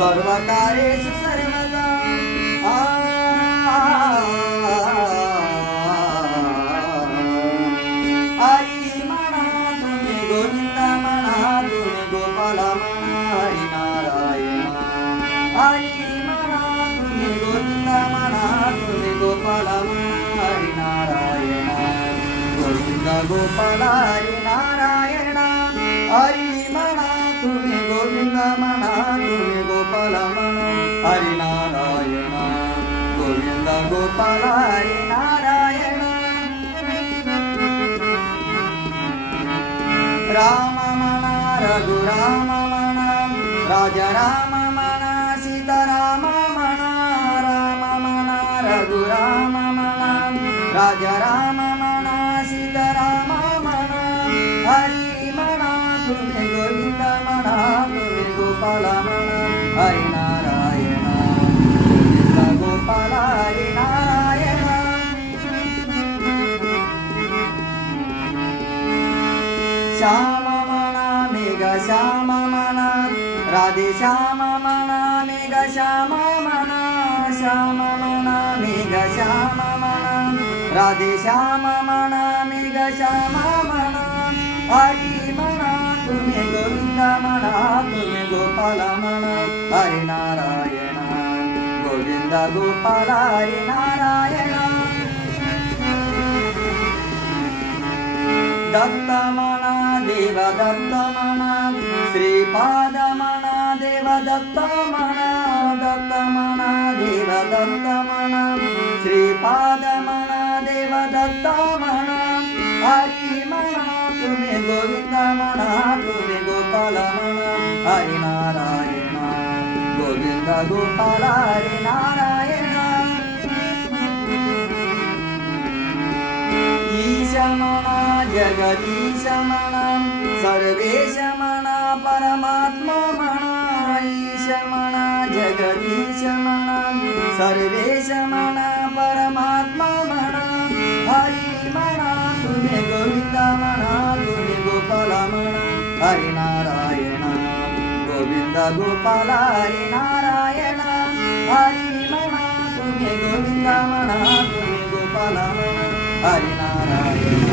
सर्वकारेषु सर्वदा हरी म्हणा तुम्ही गोविंद म्हणा तुम्ही गोपाल म्हणा हरी नारायण हरी म्हणा तुम्ही गोविंद म्हणा तुम्ही गोपाल म्हणा हरी नारायण गोविंद गोपाल हरी नारायण हरी म्हणा तुम्ही गोविंद म्हणा तुम्ही गोपाल म्हणा हरी नारायण गोविंद गोपाल हरी नारायण राम म्हणा रघुराम म्हणा राजा राम म्हणा सीताराम म्हणा राम म्हणा रघुराम म्हणा राजा राम म्हणा सीताराम म्हणा हरी म्हणा तुम्ही गोविंद म्हणा तुम्ही गोपाल म्हणा हरी नारायण गोविंद गोपाल हरी नारायण श्याम म्हणा मेघ श्याम म्हणा राधे श्याम म्हणा मेघ श्याम म्हणा श्याम म्हणा मेघ श्याम म्हणा राधे श्याम म्हणा मेघ श्याम म्हणा हरी म्हणा तुम्ही गोविंद म्हणा तुम्ही गोपाल म्हणा हरी नारायण गोविंद गोपाल हरी नारायण दत्त म्हणा देव दत्त म्हणा श्रीपाद म्हणा देव दत्त म्हणा दत्त म्हणा देव दत्त म्हणा श्रीपाद म्हणा देव दत्त म्हणा हरी म्हणा तुम्ही गोविंद म्हणा तुम्ही गोपाल म्हणा हरी नारायण गोविंद गोपाल हरी नारायण ईश म्हणा जगदीश म्हणा सर्वेश म्हणा परमात्मा म्हणा ईश म्हणा जगदीश म्हणा सर्वेश म्हणा परमात्मा म्हणा हरी म्हणा तुम्ही गोविंद म्हणा तुम्ही गोपाल म्हणा हरी नारायण गोविंद गोपाल हरी नारायण हरी म्हणा तुम्ही गोविंद म्हणा तुम्ही गोपाल म्हणा हरी नारायण